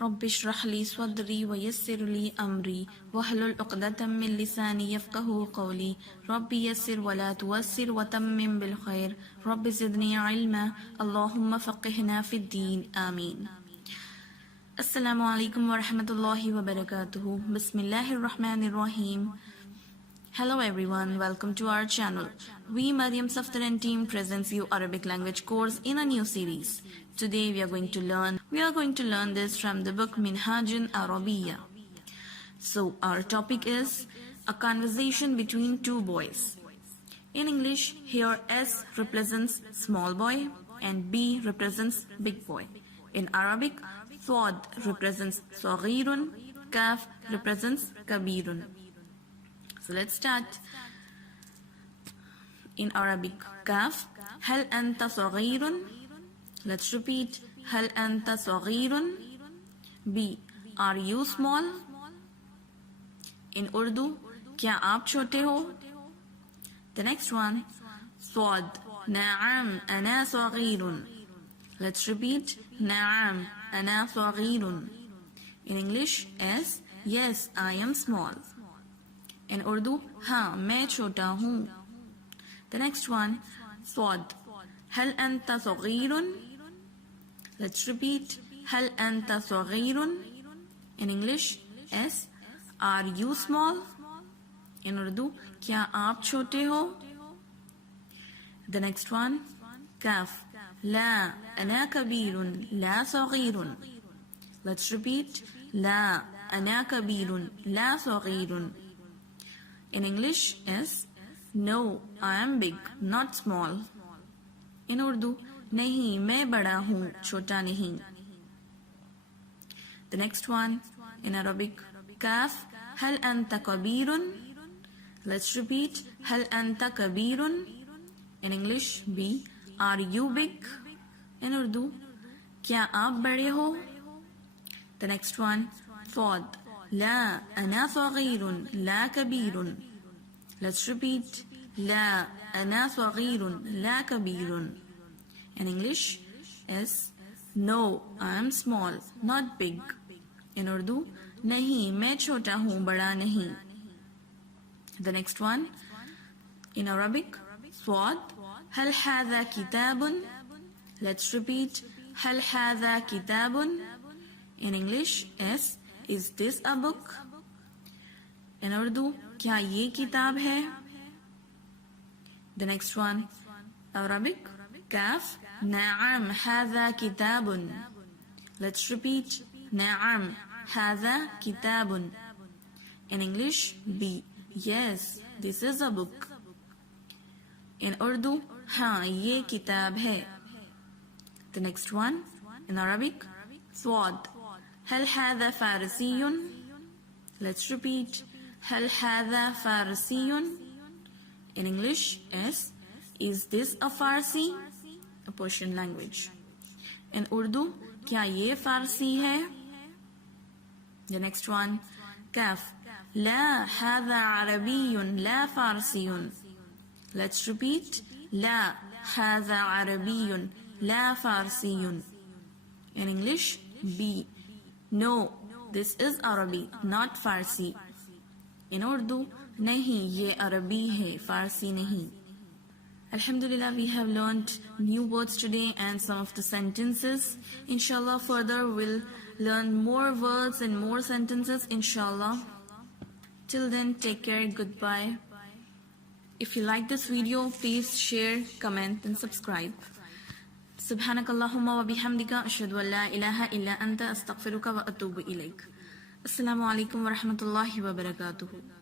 رب اشرح لي صدري ويسر لي أمري واحلل عقدة من لساني يفقه قولي رب يسر ولا توسر وتمم بالخير رب زدني علما اللهم فقهنا في الدين آمين. Assalamu alaikum wa rahmatullahi wa barakatuhu. Bismillahir Rahmanir Rahim. Hello everyone, welcome to our channel. We Maryam Saftar and team presents you Arabic language course in a new series. Today we are going to learn this from the book Minhajun Arabiya. So our topic is a conversation between two boys. In English, here S represents small boy and B represents big boy. In Arabic, Swad represents Saghirun, Kaf represents Kabirun. So let's start. In Arabic, Kaf, Hal anta saghirun? Let's repeat. Hal anta saghirun? B, are you small? In Urdu, Kya aap chote ho? The next one, Swad, Na'am ana saghirun. Let's repeat. Na'am ana saghirun. In English, S, yes, I am small. In Urdu, हाँ मैं छोटा हूँ. The next one, Swad, هل أنت صغير? Let's repeat. هل أنت صغير? In English, S, are you small? In Urdu, क्या आप छोटे हो? The next one, Kaf, لا أنا كبير لا صغير. Let's repeat. لا أنا كبير لا صغير. In English, is no, I am big, not small. In Urdu, नहीं मैं बड़ा हूँ छोटा नहीं. The next one, in Arabic, Kaf, هل أنت كبير? Let's repeat. هل أنت كبير? In English, B, are you big? In Urdu, क्या आप बड़े हो? The next one, Swad, لا أنا صغير لا كبير. Let's repeat. لا أنا صغير لا كبير. In English, is no, I am small, not big. In Urdu, नहीं मैं छोटा हूँ बड़ा नहीं. The next one, in Arabic, Swad, هل هذا كتاب? Let's repeat. هل هذا كتاب? In English, is this a book? In Urdu, क्या ये किताब है? The next one, Arabic, Kaf, نعم هذا كتاب. Let's repeat. نعم هذا كتاب. In English, B, yes, this is a book. In Urdu, हाँ ये किताब है. The next one, in Arabic, Swad, هل هذا فارسي? Let's repeat. هل هذا فارسي? In English, is this a Farsi? A Persian language. In Urdu, क्या ये फारसी है? The next one, Kaf, لا هذا عربي لا فارسي. Let's repeat. لا هذا عربي لا فارسي. In English, B, no, this is Arabic, not Farsi. In Urdu, नहीं ये अरबी है फारसी नहीं. Alhamdulillah, we have learned new words today and some of the sentences. Inshallah, further we'll learn more words and more sentences, inshallah. Till then, take care, goodbye. If you like this video, please share, comment and subscribe. Subhanakallahumma wa bihamdika ashhadu an la ilaha illa anta astaghfiruka wa atubu ilaik. Assalamu alaikum wa rahmatullahi wa barakatuhu.